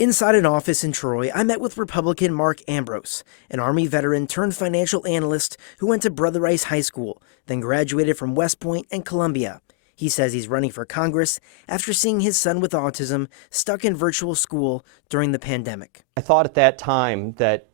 Inside an office in Troy, I met with Republican Mark Ambrose, an Army veteran turned financial analyst who went to Brother Rice High School, then graduated from West Point and Columbia. He says he's running for Congress after seeing his son with autism stuck in virtual school during the pandemic. I thought at that time that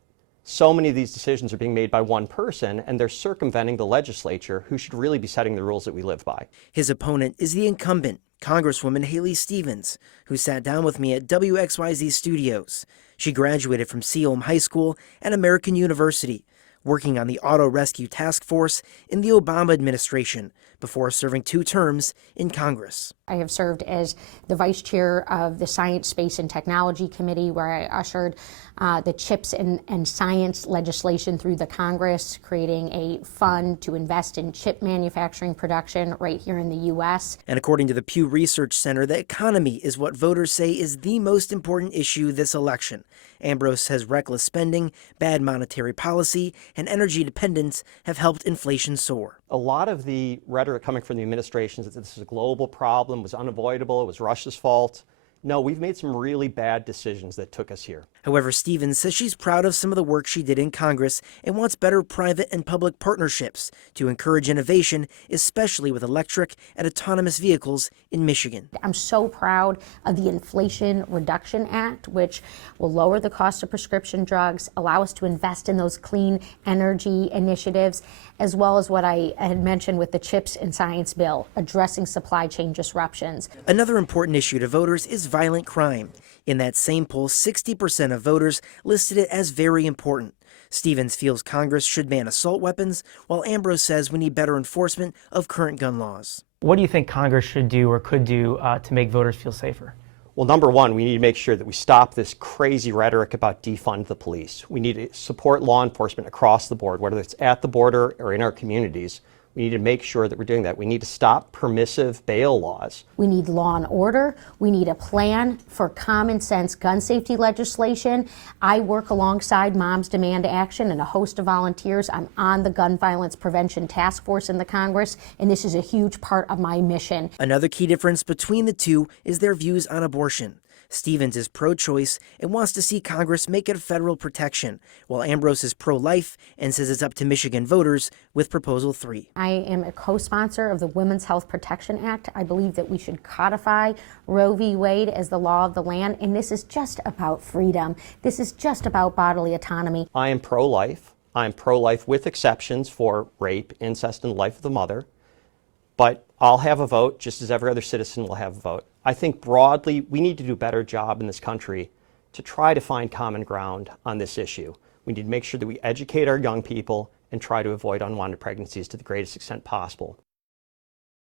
so many of these decisions are being made by one person, and they're circumventing the legislature, who should really be setting the rules that we live by. His opponent is the incumbent, Congresswoman Haley Stevens, who sat down with me at WXYZ Studios. She graduated from Seaholm High School and American University, working on the Auto Rescue Task Force in the Obama administration before serving 2 terms in Congress. I have served as the vice chair of the Science, Space, and Technology Committee, where I ushered the CHIPS and science legislation through the Congress, creating a fund to invest in chip manufacturing production right here in the U.S. And according to the Pew Research Center, the economy is what voters say is the most important issue this election. Ambrose says reckless spending, bad monetary policy, and energy dependence have helped inflation soar. A lot of the rhetoric coming from the administration is that this is a global problem, was unavoidable, it was Russia's fault. No, we've made some really bad decisions that took us here. However, Stevens says she's proud of some of the work she did in Congress and wants better private and public partnerships to encourage innovation, especially with electric and autonomous vehicles in Michigan. I'm so proud of the Inflation Reduction Act, which will lower the cost of prescription drugs, allow us to invest in those clean energy initiatives, as well as what I had mentioned with the CHIPS and Science bill, addressing supply chain disruptions. Another important issue to voters is violent crime. In that same poll, 60% of voters listed it as very important. Stevens feels Congress should ban assault weapons, while Ambrose says we need better enforcement of current gun laws. What do you think Congress should do or could do to make voters feel safer? Well, number one, we need to make sure that we stop this crazy rhetoric about defund the police. We need to support law enforcement across the board, whether it's at the border or in our communities. We need to make sure that we're doing that. We need to stop permissive bail laws. We need law and order. We need a plan for common sense gun safety legislation. I work alongside Moms Demand Action and a host of volunteers. I'm on the Gun Violence Prevention Task Force in the Congress, and this is a huge part of my mission. Another key difference between the two is their views on abortion. Stevens is pro-choice and wants to see Congress make it a federal protection, while Ambrose is pro-life and says it's up to Michigan voters with Proposal 3. I am a co-sponsor of the Women's Health Protection Act. I believe that we should codify Roe v. Wade as the law of the land, and this is just about freedom. This is just about bodily autonomy. I am pro-life. I'm pro-life with exceptions for rape, incest, and the life of the mother. But I'll have a vote just as every other citizen will have a vote. I think broadly we need to do a better job in this country to try to find common ground on this issue. We need to make sure that we educate our young people and try to avoid unwanted pregnancies to the greatest extent possible.